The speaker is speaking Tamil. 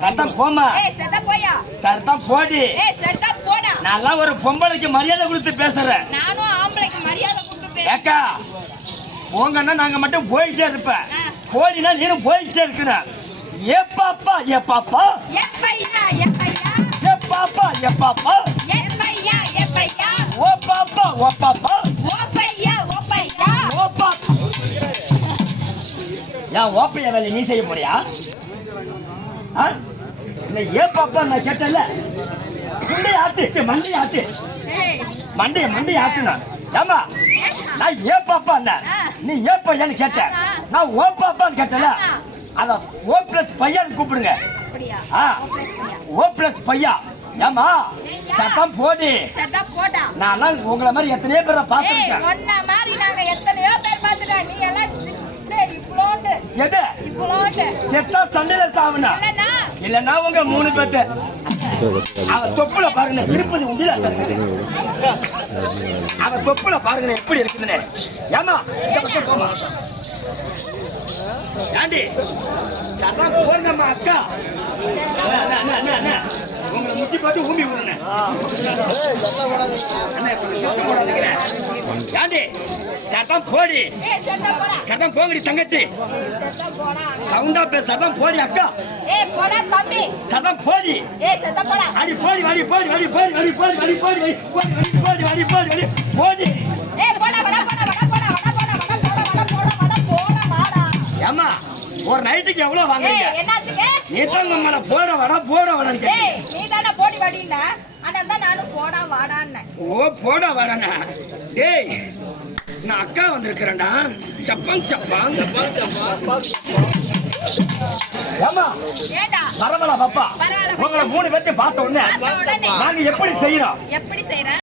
சத்தம் போமா ஏய் செத்த போயா? சத்தம் போடி. ஏய் செத்த போடா. நான் ஒரு பொம்பளைக்கு மரியாதை கொடுத்து பேசுறேன். நானும் ஆம்பளைக்கு மரியாதை கொடுத்து பேசுறேன். போங்கன்னா நாங்க மட்டும் போயிட்டே இருப்பேன். போடினா நீனும் போயிட்டே இருக்கணும் ஏ பாப்பா ஏ பாப்பா எப்பையா எப்பையா ஏ பாப்பா ஏ பாப்பா எப்பையா ஓ பாப்பா ஓ பாப்பா ஓப்பையா ஓப்பையா. ஓ பாப்பா ஏன் ஓப்பைய வேலை நீ செய்ய போறியா? ஆ? இல்ல ஏ பாப்பா நான் கேட்டல மண்டை ஆட்டு மண்டை ஆட்டு. மண்டைய மண்டைய ஆட்டுனா ஏமா? நான் ஏ பாப்பா நீ ஏ பையன்னு கேட்ட. நான் ஓ பாப்பான்னு கேட்டல அத ஓ பிளஸ் பையன் கூப்பிடுங்க. ஓ பிளஸ் பையா. ஏமா சத்தம் போடி. செத்த போடா நான் உங்களை மாதிரி எத்தனையோ பேரை பார்த்துருக்கேன். ஒன்ன மாதிரி நாங்க எத்தனையோ பேர் பார்த்துட்டோம் நீ எல்லாம் சின்ன இவ்வளோண்டு. எது? இவ்வளோண்டு. செத்தா சண்டையில சாவுனா? இல்லன்னா உங்க மூணு பேத்த அவ தொப்புல பாருங்க திருப்பதி உண்டில அவ தொப்புல பாருங்க எப்படி இருக்குதுன்னு. ஏமா ஏண்டி? அதான் போறேங்கம்மா அக்கா. உங்களை முட்டி பார்த்து ஊம்பி விடுறேன் ஏண்டி? சத்தம் போடி. சத்தம் போங்கடி தங்கச்சி. சவுண்டா பேச சத்தம் போடி அக்கா. ஏய் போடா. அடி போடி வடி போடி வடி போடி வடி போடி வடி போடி வடி போடி வடி போடி வடி போடி வடி போடி. வடா வடா வடா வடா வடா வடா வாடா ஏமா ஒரு நைட்டுக்கு எவ்வளவு வாங்குறீங்க? நீ தான் நம்மள போட வட போட வடன்னு ஏய் நீ தானே போடி வாடினா ஆனா தான் நானும் போடா வாடான்னேன் ஓ போட வடனா டேய் நான் அக்கா வந்திருக்கிறேன்டா. சப்பம் சப்பம் ஏமா பரவாயில்ல பாப்பா. உங்களை மூணு பேர்த்தையும் பார்த்த உடனே. நாங்க எப்படி செய்யறோம்? எப்படி செய்யற